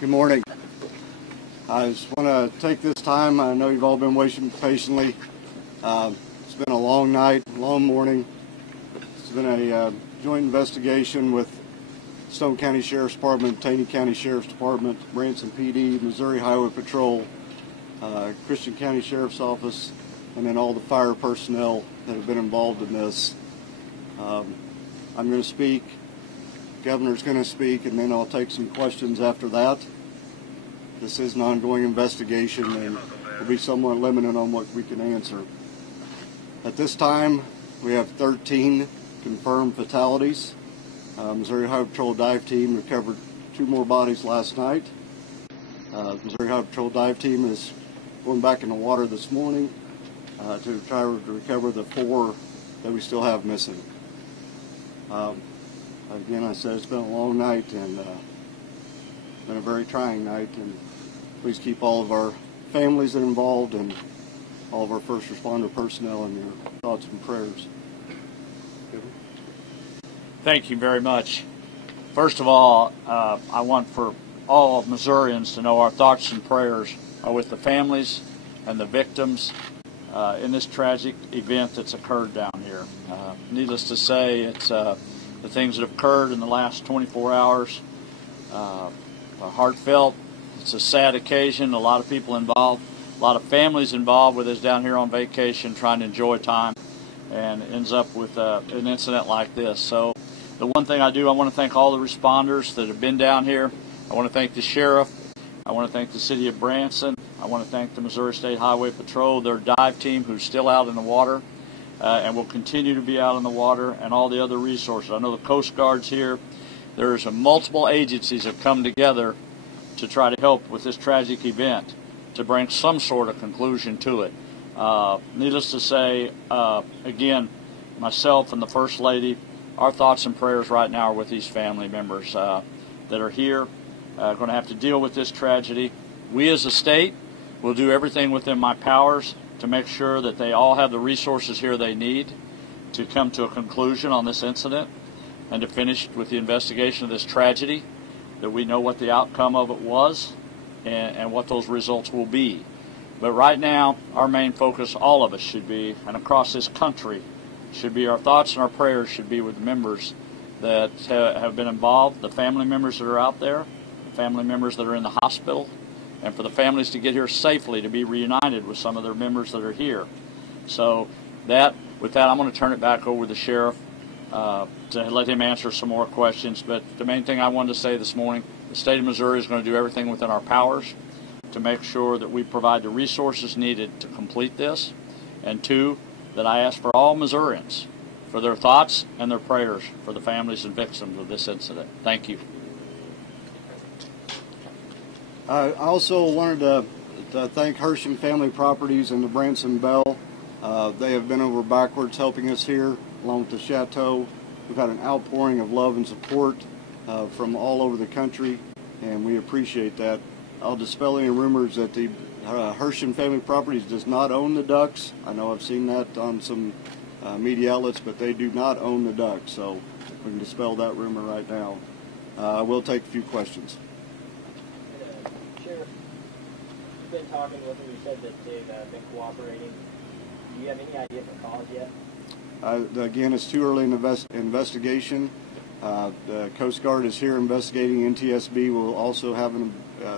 Good morning. I just want to take this time. I know you've all been waiting patiently. It's been a long night, long morning. It's been a joint investigation with Stone County Sheriff's Department, Taney County Sheriff's Department, Branson PD, Missouri Highway Patrol, Christian County Sheriff's Office, and then all the fire personnel that have been involved in this. I'm going to speak. Governor's going to speak, and then I'll take some questions after that. This is an ongoing investigation, and will be somewhat limited on what we can answer. At this time, we have 13 confirmed fatalities. Missouri Highway Patrol dive team recovered 2 more bodies last night. Missouri Highway Patrol dive team is going back in the water this morning to try to recover the 4 that we still have missing. Again, I said it's been a long night and been a very trying night, and please keep all of our families that are involved and all of our first responder personnel in your thoughts and prayers. Thank you very much. First of all, I want for all of Missourians to know our thoughts and prayers are with the families and the victims in this tragic event that's occurred down here. Needless to say, it's the things that have occurred in the last 24 hours are heartfelt. It's a sad occasion, a lot of people involved, a lot of families involved with us down here on vacation trying to enjoy time, and ends up with an incident like this. So the one thing I do, I want to thank all the responders that have been down here. I want to thank the sheriff. I want to thank the city of Branson. I want to thank the Missouri State Highway Patrol, their dive team who's still out in the water and will continue to be out in the water, and all the other resources. I know the Coast Guard's here. There's multiple agencies have come together to try to help with this tragic event to bring some sort of conclusion to it. Needless to say, again, myself and the First Lady, our thoughts and prayers right now are with these family members that are here, going to have to deal with this tragedy. We as a state will do everything within my powers to make sure that they all have the resources here they need to come to a conclusion on this incident and to finish with the investigation of this tragedy, that we know what the outcome of it was and what those results will be. But right now, our main focus, all of us should be, and across this country, should be our thoughts and our prayers should be with the members that have been involved, the family members that are out there, the family members that are in the hospital, and for the families to get here safely, to be reunited with some of their members that are here. So with that, I'm going to turn it back over to the sheriff to let him answer some more questions. But the main thing I wanted to say this morning, the state of Missouri is going to do everything within our powers to make sure that we provide the resources needed to complete this. And 2, that I ask for all Missourians for their thoughts and their prayers for the families and victims of this incident. Thank you. I also wanted to thank Hersham Family Properties and the Branson Bell. They have been over backwards helping us here, along with the Chateau. We've had an outpouring of love and support from all over the country, and we appreciate that. I'll dispel any rumors that the Hersham Family Properties does not own the ducks. I know I've seen that on some media outlets, but they do not own the ducks, so we can dispel that rumor right now. I will take a few questions. Sheriff, you've been talking with them. You said that they've been cooperating. Do you have any idea of the cause yet? Again, it's too early in the investigation. The Coast Guard is here investigating. NTSB will also have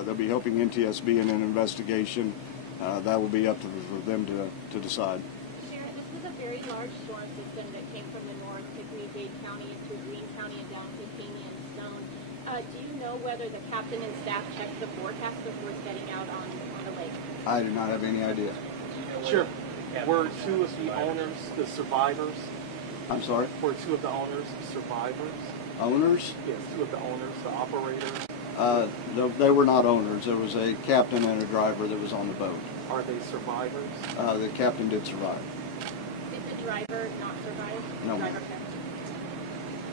they'll be helping NTSB in an investigation. That will be up to them to decide. Sheriff, this was a very large storm system that came from the north to Green County and through Green County and down to Taney and Stone. Do you know whether the captain and staff checked the forecast before setting out on the lake? I do not have any idea. Sure. Were 2 of the owners the survivors? I'm sorry? Were 2 of the owners the survivors? Owners? Yes, 2 of the owners, the operators. No, they were not owners. There was a captain and a driver that was on the boat. Are they survivors? The captain did survive. Did the driver not survive? No. Driver kept.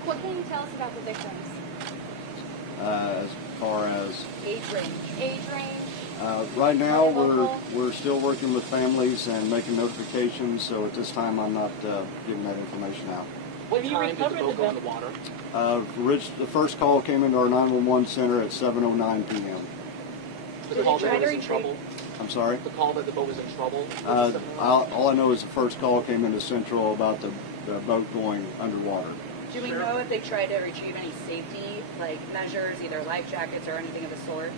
What can you tell us about the victims? As far as Age range? right now, we're still working with families and making notifications. So at this time, I'm not giving that information out. What time did the boat go in the water? The first call came into our 911 center at 7:09 p.m. The call that it was in trouble? I'm sorry? The call that the boat was in trouble? All I know is the first call came into Central about the boat going underwater. Do we know if they tried to retrieve any safety, like measures, either life jackets or anything of the sort?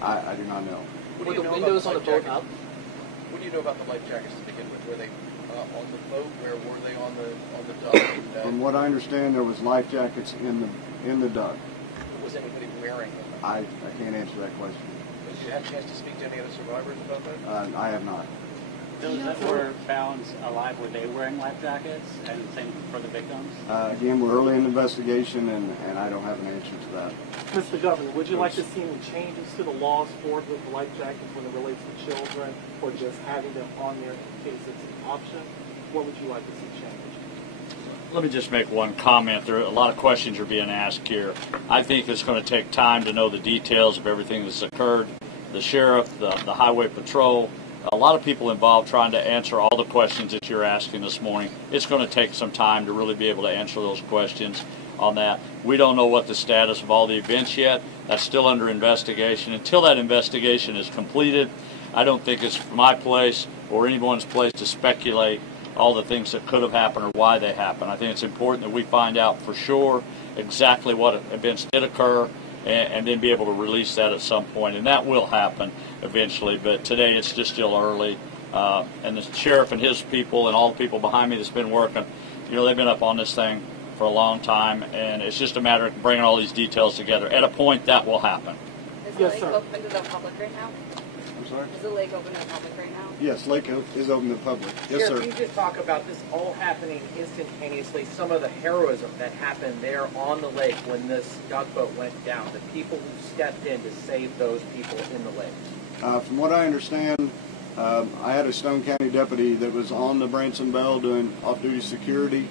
I do not know. Were the windows on the boat up? What do you know about the life jackets to begin with? Were they on the boat? Where were they on the dock? From what I understand, there was life jackets in the dock. Was anybody wearing them? I can't answer that question. Did you have a chance to speak to any other survivors about that? I have not. Those that were found alive, were they wearing life jackets? And same for the victims? Again, we're early in the investigation, and I don't have an answer to that. Mr. Governor, would you like to see any changes to the laws for the life jackets when it relates to children, or just having them on there in case it's an option? What would you like to see changed? Let me just make one comment. There are a lot of questions are being asked here. I think it's going to take time to know the details of everything that's occurred. The sheriff, the highway patrol, a lot of people involved trying to answer all the questions that you're asking this morning. It's going to take some time to really be able to answer those questions on that. We don't know what the status of all the events yet. That's still under investigation. Until that investigation is completed, I don't think it's my place or anyone's place to speculate all the things that could have happened or why they happened. I think it's important that we find out for sure exactly what events did occur and then be able to release that at some point. And that will happen eventually, but today it's just still early. And the sheriff and his people and all the people behind me that's been working, they've been up on this thing for a long time, and it's just a matter of bringing all these details together. At a point, that will happen. Is the lake open to the public right now? I'm sorry? Is the lake open to the public right now? Yes, lake is open to the public. Yes, Sheriff, sir. can you just talk about this all happening instantaneously, some of the heroism that happened there on the lake when this tugboat went down, the people who stepped in to save those people in the lake? From what I understand, I had a Stone County deputy that was on the Branson Bell doing off-duty security.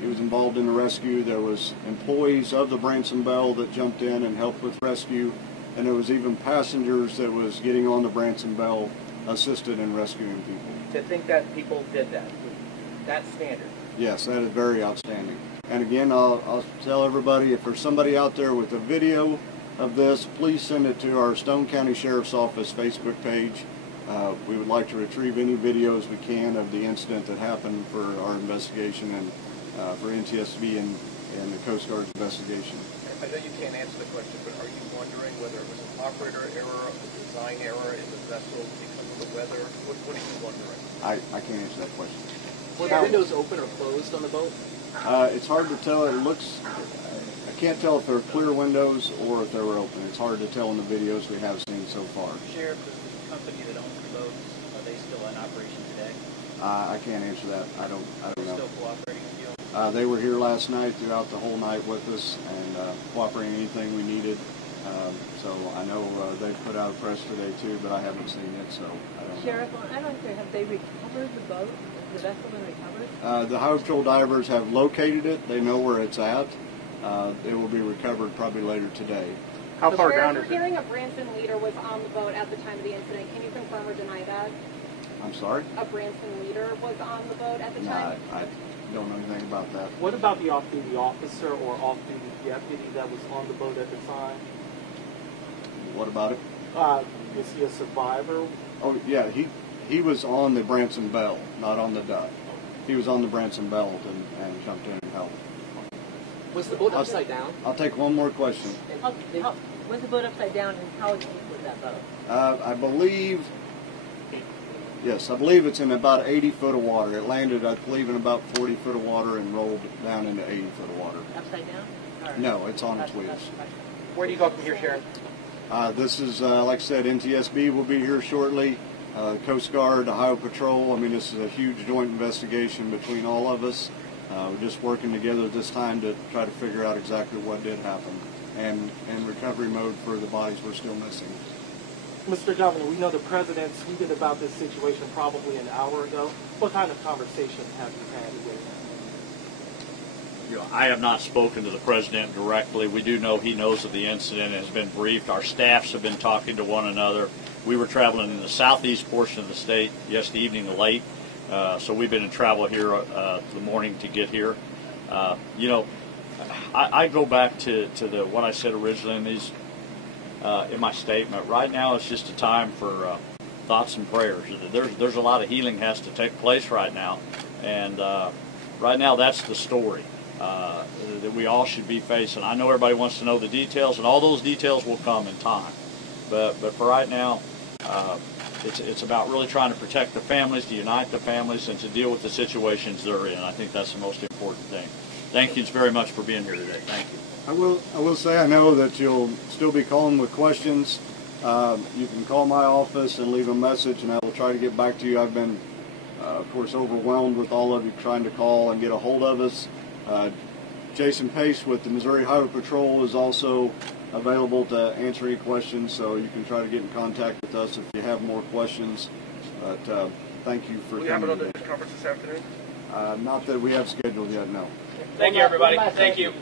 He was involved in the rescue. There was employees of the Branson Bell that jumped in and helped with rescue, and there was even passengers that was getting on the Branson Bell assisted in rescuing people. To think that people did that, that's standard. Yes, that is very outstanding. And again, I'll tell everybody, if there's somebody out there with a video of this, please send it to our Stone County Sheriff's Office Facebook page. We would like to retrieve any videos we can of the incident that happened for our investigation and for NTSB and the Coast Guard's investigation. I know you can't answer the question, but are you wondering whether it was an operator error, a design error in the vessel because of the weather? What are you wondering? I can't answer that question. Were the windows open or closed on the boat? It's hard to tell. I can't tell if they're clear windows or if they were open. It's hard to tell in the videos we have seen so far. Sheriff, is the company that owns the boats, are they still in operation today? I can't answer that. I don't know. Still cooperating with you? They were here last night throughout the whole night with us and cooperating anything we needed. So I know they've put out a press today too, but I haven't seen it, so I don't know. Sheriff, I don't care, have they recovered the boat? Has the vessel been recovered? The Highway Patrol divers have located it. They know where it's at. It will be recovered probably later today. How far down We're is it? hearing a Branson leader was on the boat at the time of the incident. Can you confirm or deny that? I'm sorry? A Branson leader was on the boat at the No, time? I don't know anything about that. What about the off-duty officer or off-duty deputy that was on the boat at the time? What about it? Is he a survivor? Oh, yeah, he was on the Branson Bell, not on the dock. He was on the Branson Bell and jumped in and helped. Was the boat upside down? I'll take one more question. Was the boat upside down and how deep was that boat? I believe it's in about 80 foot of water. It landed, I believe, in about 40 foot of water and rolled down into 80 foot of water. Upside down? Or No, it's on its wheels. Where do you go from here, Sheriff? This is, like I said, NTSB will be here shortly. Coast Guard, the Highway Patrol. I mean, this is a huge joint investigation between all of us. We're just working together this time to try to figure out exactly what did happen and recovery mode for the bodies we're still missing. Mr. Governor, we know the President tweeted about this situation probably an hour ago. What kind of conversation have you had with him? I have not spoken to the President directly. We do know he knows of the incident and has been briefed. Our staffs have been talking to one another. We were traveling in the southeast portion of the state yesterday evening late, so we've been in travel here the morning to get here. I go back to what I said originally, and in my statement. Right now, it's just a time for thoughts and prayers. There's a lot of healing has to take place right now, and right now that's the story that we all should be facing. I know everybody wants to know the details, and all those details will come in time. But for right now, it's about really trying to protect the families, to unite the families, and to deal with the situations they're in. I think that's the most important thing. Thank you very much for being here today. Thank you. I will say I know that you'll still be calling with questions. You can call my office and leave a message, and I will try to get back to you. I've been, of course, overwhelmed with all of you trying to call and get a hold of us. Jason Pace with the Missouri Highway Patrol is also available to answer any questions, so you can try to get in contact with us if you have more questions. But thank you for coming. We have another conference this afternoon? Not that we have scheduled yet, no. Thank you, everybody. Thank you.